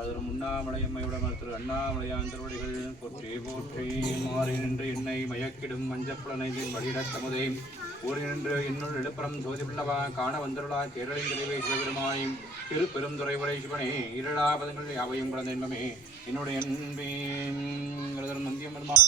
அதிலும் உண்ணாமலையம்மையுடன் திரு அண்ணாமலையான் திருவடிகள் போற்றி போற்றி மாறி நின்று என்னை மயக்கிடும் மஞ்சப்புலனையின் வழியிடத் தமுதை ஊறி நின்று இன்னுள் எழுப்புறம் ஜோதிபுள்ளவா காண வந்துள்ளா கேரளின் தெளிவை சிவபெருமானையும் திரு பெருந்துறை உரை சிவனே இரளா பதங்கள் யாவையும் குழந்தை என்பமே என்னுடைய அன்பேன் நந்தியம் பெருமான்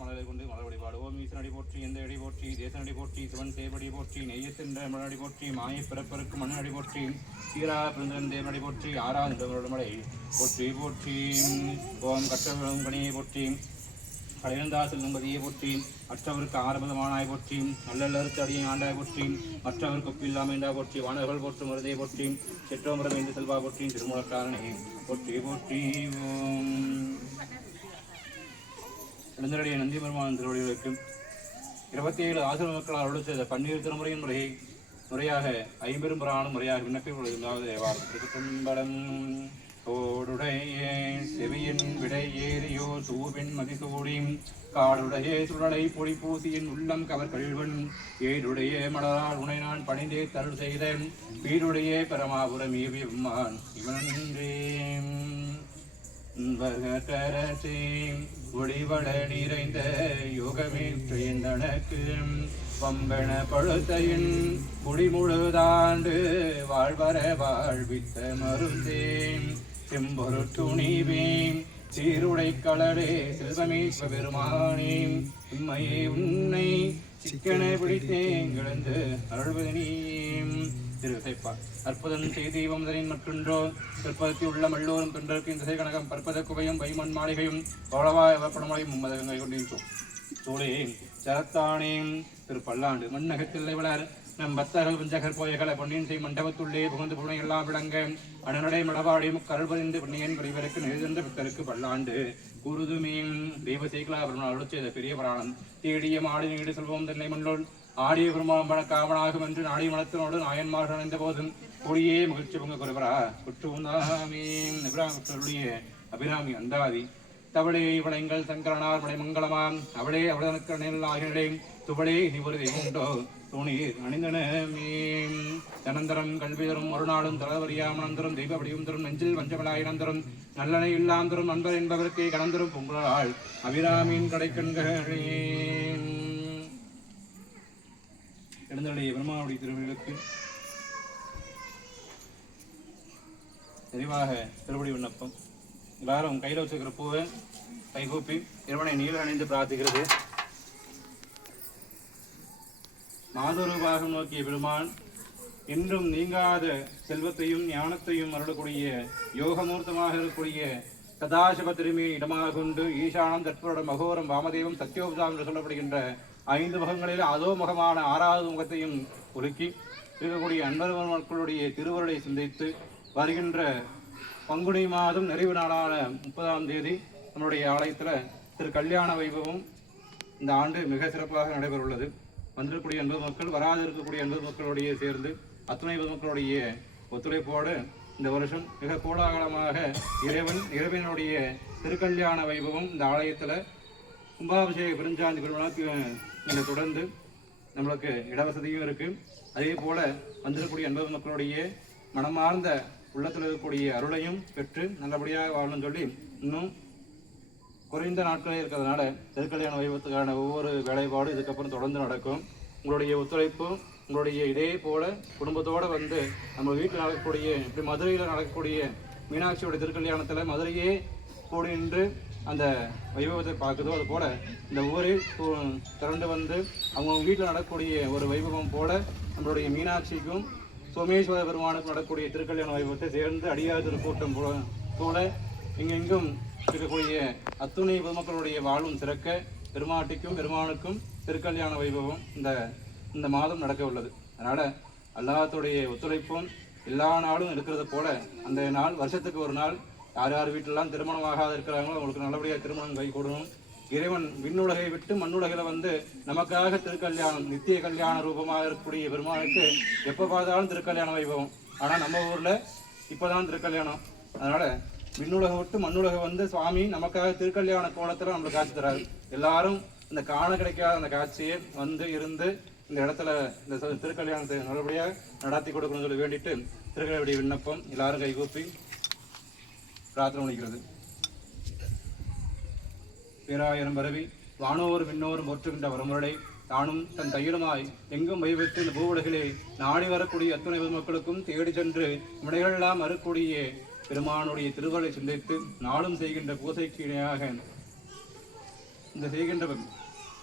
மலரை கொண்டு மலர் வழிபாடு ஓம் ஈசனடி போற்றி எந்த அடி போற்றி தேசனடி போற்றி சிவன் தேவடி போற்றி நெய்யத்தின்ற மலனடி போற்றி மாய பிறப்பருக்கு மண்ணடி போற்றி சீரா பிறந்தன் தேவனடி போற்றி ஆறாவது மலை போற்றி போற்றி ஓம் கற்றவரும் கணியை போற்றி கலையந்தா செல்லும் பதியை போற்றி மற்றவருக்கு ஆரம்பமானாய் போற்றி நல்லல்லருக்கு அடியை ஆண்டாய் போற்றி மற்றவருக்கு ஒப்பில்லாமைண்டா போற்றி வானர்கள் போற்றும் மருதையை போற்றி செற்றோமரம் என்று செல்வா போற்றி திருமூலக்காரனை போற்றி போற்றி ஓம் எழுந்தருடைய நந்தி பெருமான் திருவடிகளுக்கு 27 ஆசிரம மக்களால் அருள் செய்த 12 திருமுறையின் முறையாக 50 புராணம் முறையாக விண்ணப்பிப்பது தேவாரம் ஓடுடைய செவியின் விடை ஏறியோ தூவின் மதிசூடி காடுடைய சுழலை பொடி பூசியின் உள்ளம் கவர் கழிவன் ஏடுடைய மலரால் உனை நான் பணிந்தே தருள் செய்த வீடுடைய பரமாபுரம் ஏவியம்மான் இவனன்றே வகரசே ஒளிவள நிறைந்த யோகமே செய்தனக்கு வம்பென பழுத்தையின் குடிமுழுதாண்டு வாழ்வர வாழ்வித்த மருந்தே செம்பொரு துணிவேம் சீருடை களடே செல்வமேஸ்வ பெருமானே உண்மையே உன்னை சிக்கன பிடித்தேன் கிழந்து அருள்வதனீம் திருசைப்பா அற்புதம் செய்தீபம் தனின் மற்றொன்றோ பிற்பதத்தில் உள்ள மல்லோரும் தொண்டருக்கு இந்த கனகம் பற்பத குவையும் வைமண் மாளிகையும் தோளவாய் அவப்படமலையும் மும்மதகங்களை கொண்டிருந்தோம் சூழே சரத்தானேம் திரு பல்லாண்டு மண்ணகத்தில் வளர் நம் பக்தர்கள் பஞ்சகர் போயகளை பொன்னியின் செய் மண்டபத்துள்ளே புகுந்து புனை எல்லாம் விளங்க அனநடை மடபாடி முக்கருள் பதிந்து பொன்னியன் பிரிவருக்கு நெழுதென்ற பக்தருக்கு பல்லாண்டு குருதுமீன் தெய்வ செய்கலா அருள் செய்த பெரிய புராணம் தேடிய மாடு நீடு செல்வம் தென்னை மண்ணோள் ஆடிய பெருமாள் பணக்காவனாகும் என்று நாடிய மனத்தினோடு நாயன்மார்கள் அணைந்த போதும் கூடியே மகிழ்ச்சி பொங்க குறைவரா குற்றுடைய அபிராமி அந்தாதி தவளே வளைங்கள் சங்கரனார் படை மங்களமாம் அவளே அவளனுக்கு அணில் ஆகினே துவளே இனி ஒரு தெய்வம் உண்டோ தோணீர் அணிந்தன மீன் தனந்தரம் கல்வி தரும் ஒரு நாளும் தளவரியாமனந்தரும் தெய்வ வடிவம் தரும் நெஞ்சில் வஞ்சமலாயினந்தரும் நல்லனை இல்லாந்தரும் நண்பர் என்பவருக்கே கலந்தரும் பொங்கலாள் அபிராமியின் கடைக்கண்களே எழுந்தடைய பெருமானுடைய திருவிழாவுக்கு தெளிவாக திருவடி விண்ணப்பம் எல்லாரும் கையில் வச்சுக்கிற பூவை கைகூப்பி இறைவனை நீல அணிந்து பிரார்த்திக்கிறது. மாதொரு பாகம் நோக்கிய பெருமான் இன்றும் நீங்காத செல்வத்தையும் ஞானத்தையும் அருளக்கூடிய யோகமூர்த்தமாக இருக்கக்கூடிய சதாசிவ திருமையை இடமாக கொண்டு ஈசானம் தற்புரோட மகோரம் வாமதேவம் சத்யோபசாம் என்று சொல்லப்படுகின்ற 5 முகங்களில் அதோ முகமான 6வது முகத்தையும் உருக்கி இருக்கக்கூடிய அன்பர் மக்களுடைய திருவருளை சிந்தித்து வருகின்ற பங்குனி மாதம் நிறைவு நாளான 30ஆம் தேதி நம்முடைய ஆலயத்தில் திரு கல்யாண வைபவம் இந்த ஆண்டு மிக சிறப்பாக நடைபெறவுள்ளது. வந்திருக்கக்கூடிய அன்பர் மக்கள் வராது இருக்கக்கூடிய அன்பர் மக்களுடைய சேர்ந்து அத்துணை மக்களுடைய ஒத்துழைப்போடு இந்த வருஷம் மிக கோலாகலமாக இறைவனுடைய திருக்கல்யாண வைபவம் இந்த ஆலயத்தில் கும்பாபிஷேக பெருஞ்சாந்தி பெருமாளுக்கு இங்கே தொடர்ந்து நம்மளுக்கு இடவசதியும் இருக்குது. அதே போல் வந்திருக்கக்கூடிய அன்பது மக்களுடைய மனமார்ந்த உள்ளத்தில் இருக்கக்கூடிய அருளையும் பெற்று நல்லபடியாக வாழணும்னு சொல்லி இன்னும் குறைந்த நாட்களே இருக்கிறதுனால திருக்கல்யாண வைபவத்துக்கான ஒவ்வொரு வேலைப்பாடும் இதுக்கப்புறம் தொடர்ந்து நடக்கும். உங்களுடைய ஒத்துழைப்பும் உங்களுடைய இதே போல் குடும்பத்தோடு வந்து நம்ம வீட்டில் நடக்கக்கூடிய இப்படி மதுரையில் நடக்கக்கூடிய மீனாட்சியோட திருக்கல்யாணத்தில் மதுரையே கூடி நின்று அந்த வைபவத்தை பார்க்குதோ அது போல் இந்த ஊரே திரண்டு வந்து அவங்கவுங்க வீட்டில் நடக்கக்கூடிய ஒரு வைபவம் போல் நம்மளுடைய மீனாட்சிக்கும் சோமேஸ்வர பெருமானுக்கும் நடக்கக்கூடிய திருக்கல்யாண வைபவத்தை சேர்ந்து அடியார் திருக்கூட்டம் போல எங்கெங்கும் இருக்கக்கூடிய அத்துணை பொதுமக்களுடைய வாழ்வும் சிறக்க பெருமாட்டிக்கும் பெருமானுக்கும் திருக்கல்யாண வைபவம் இந்த மாதம் நடக்க உள்ளது. அதனால் எல்லாத்துடைய ஒத்துழைப்பும் எல்லா நாளும் இருக்கிறது போல அந்த நாள் வருஷத்துக்கு ஒரு நாள் யார் யார் வீட்டிலலாம் திருமணம் ஆகாத இருக்கிறாங்களோ அவங்களுக்கு நல்லபடியாக திருமணம் கை கொடுக்கணும். இறைவன் விண்ணுலகை விட்டு மண்ணுலகில் வந்து நமக்காக திருக்கல்யாணம் நித்திய கல்யாண ரூபமாக இருக்கக்கூடிய பெருமானுக்கு எப்போ பார்த்தாலும் திருக்கல்யாண வைபவம். ஆனால் நம்ம ஊரில் இப்போ தான் திருக்கல்யாணம். அதனால் விண்ணுலகம் விட்டு மண்ணுலகம் வந்து சுவாமி நமக்காக திருக்கல்யாண கோலத்தில் நம்மளுக்கு காட்சி தராரு. எல்லாரும் இந்த காண கிடைக்காத அந்த காட்சியை வந்து இருந்து இந்த இடத்துல இந்த திருக்கல்யாணத்தை நல்லபடியாக நடத்தி கொடுக்கணும்னு சொல்லி வேண்டிட்டு திருக்கல்யாண விண்ணப்பம் எல்லாரும் கைகூப்பி பிரார்த்தனை பண்ணிக்கிறது. பேராயிரம் பரவி வானோரும் விண்ணோரும் போற்றுகின்ற வரமுறை தானும் தன் தையலுமாய் எங்கும் வைவித்து இந்த பூவுலகிலே நாடி வரக்கூடிய அத்துணை மக்களுக்கும் தேடி சென்று வினைகளெல்லாம் வரக்கூடிய பெருமானுடைய திருவருளை சிந்தித்து நாளும் செய்கின்ற பூசைக்கு இணையாக இந்த செய்கின்ற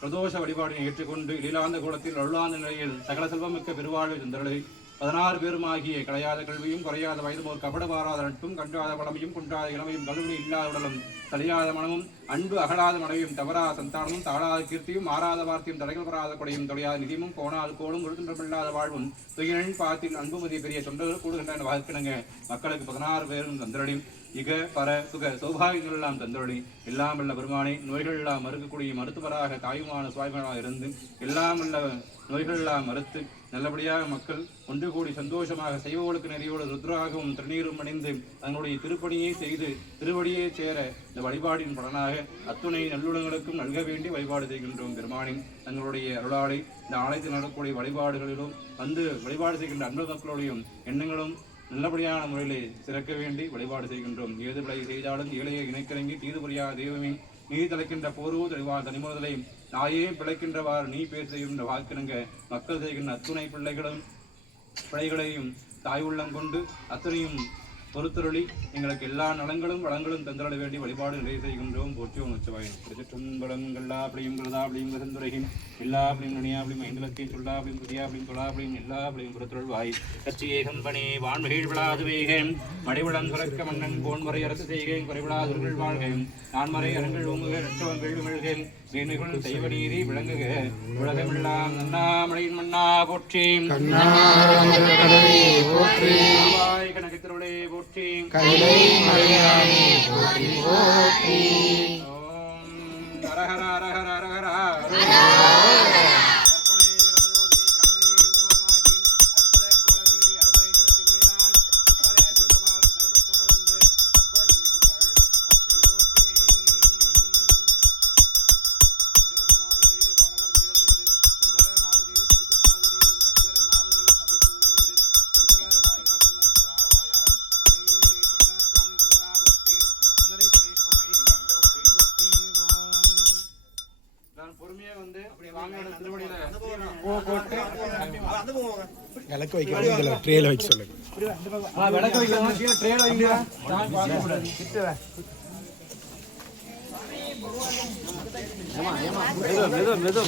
பிரதோஷ வழிபாடினை ஏற்றுக்கொண்டு இழிலாந்த கோலத்தில் அருளாந்த நிலையில் சகல செல்வமிக்க பெருவாழ்வை தந்தருளை 16 பேருமாகிய களையாத கல்வியும் குறையாத வயதும் ஒரு கபட பாராத நட்பும் கண்டாத வளமையும் குன்றாத இளமையும் கல்வி இல்லாத உடலும் தலியாத மனமும் அன்பு அகலாத மனைவியும் தவறாத சந்தானமும் தாழாத கீர்த்தியும் மாறாத வார்த்தையும் தடைகள் வராத கொடையும் தொலையாத நிதியமும் போனாது கோடும் கொடுக்கின்றமில்லாத வாழ்வும் துயிலின் பாத்தில் அன்புமதி பெரிய தொண்டர்கள் கூடுகின்ற வாழ்க்கிணங்க மக்களுக்கு 16 பேரும் தந்தரடியும் இக பர சுக சௌபாகியங்கள் எல்லாம் தந்தொழி எல்லாம் உள்ள பெருமானை நோய்கள் எல்லாம் மறுக்கக்கூடிய மருத்துவராக தாயுமான சுவாமிகளாக இருந்து எல்லாம் உள்ள நோய்கள் எல்லாம் மறுத்து நல்லபடியாக மக்கள் ஒன்று கூடி சந்தோஷமாக செய்வோளுக்கு நெறியோடு ருத்ராகவும் திருநீரும் அணிந்து தங்களுடைய திருப்பணியை செய்து திருவடியை சேர இந்த வழிபாடின் பலனாக அத்துணை நல்லுடங்களுக்கும் நல்க வேண்டி வழிபாடு செய்கின்றோம். பெருமானின் தங்களுடைய அருளாளை இந்த ஆலயத்தில் நடக்கக்கூடிய வழிபாடுகளிலும் வந்து வழிபாடு செய்கின்ற அன்பு மக்களுடையும் எண்ணங்களும் நல்லபடியான முறையிலே சிறக்க வேண்டி வழிபாடு செய்கின்றோம். ஏது விலை செய்தாலும் ஏழையை இணைக்கிறங்கி தீதுபுரியா தெய்வமே நீ தலைக்கின்ற போர்வோ தெளிவார் தனிமுதலை நாயே பிழைக்கின்றவாறு நீ பேர் செய்கின்ற வாக்கினங்க மக்கள் செய்கின்ற அத்துணை பிள்ளைகளையும் தாய் உள்ளம் கொண்டு அத்துணையும் பொறுத்தருளி எங்களுக்கு எல்லா நலங்களும் வளங்களும் தந்தரள வேண்டி வழிபாடு நிறைவு செய்கின்றோம். போற்றியோம் உச்சவாய் திருச்செம்பலங்கல்லா அப்படியும் பிரதா அப்படியும் விருந்துரையும் எல்லா அப்படியும் நனியா அப்படியும் ஐந்தலத்தையும் சொல்லா அப்படியும் புதியா அப்படியும் தொழா அப்படியும் எல்லா அப்படியும் புறத்தொழில் வாய் கட்சியே கண்பனே வான்மகிழ் விழாது வேகேன் மடிவிடம் சுரக்க மன்னன் போன்முறை அரசு செய்கேன் குறைவிழாதுர்கள் வாழ்கையும் நான்மறை அரங்கள் ஓங்குக ரற்றவம் வெள்ளு மெழுகேன் மீன்கள் செய்வ நீதி விளங்குக உலகமெல்லாம் நன்னாமலையின் மன்னா போற்றி கனகத்திருளே போற்றி ஓம் ஹரஹர ஹரஹர ஹரஹர விளக்கு வைக்க ட்ரேல வைக்க சொல்லுங்க. விளக்கு வைக்க ட்ரேல வைங்க. மெது